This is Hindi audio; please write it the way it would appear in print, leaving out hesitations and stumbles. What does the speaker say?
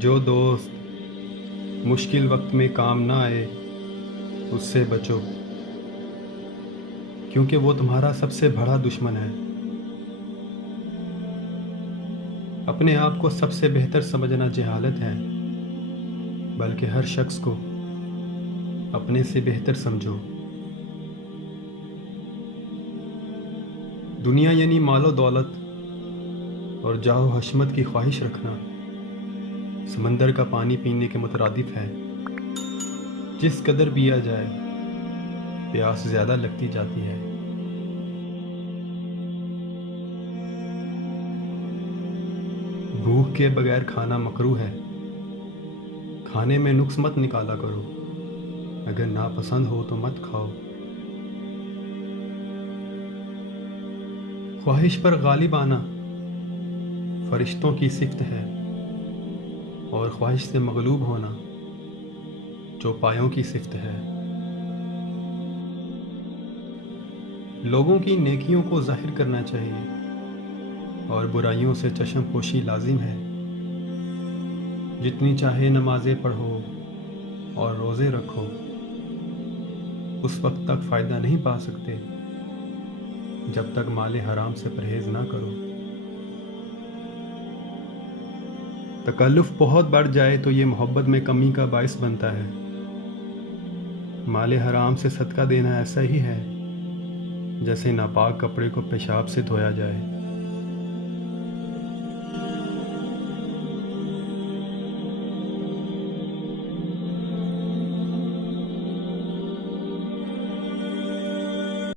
जो दोस्त मुश्किल वक्त में काम ना आए उससे बचो, क्योंकि वो तुम्हारा सबसे बड़ा दुश्मन है। अपने आप को सबसे बेहतर समझना जहालत है, बल्कि हर शख्स को अपने से बेहतर समझो। दुनिया यानी मालो दौलत और जाहो हशमत की ख्वाहिश रखना समंदर का पानी पीने के मुतरादिफ है। जिस कदर पिया जाए प्यास ज़्यादा लगती जाती है। भूख के बगैर खाना मकरूह है। खाने में नुक्स मत निकाला करो, अगर नापसंद हो तो मत खाओ। ख्वाहिश पर गालिब आना फरिश्तों की सिफ्त है, और ख्वाहिश से मगलूब होना चौपायों की सिफ्त है। लोगों की नेकियों को जाहिर करना चाहिए और बुराइयों से चश्म पोशी लाजिम है। जितनी चाहे नमाजें पढ़ो और रोज़े रखो, उस वक्त तक फ़ायदा नहीं पा सकते जब तक माले हराम से परहेज़ ना करो। तकल्लुफ़ बहुत बढ़ जाए तो ये मोहब्बत में कमी का बायस बनता है। माले हराम से सदका देना ऐसा ही है जैसे नापाक कपड़े को पेशाब से धोया जाए।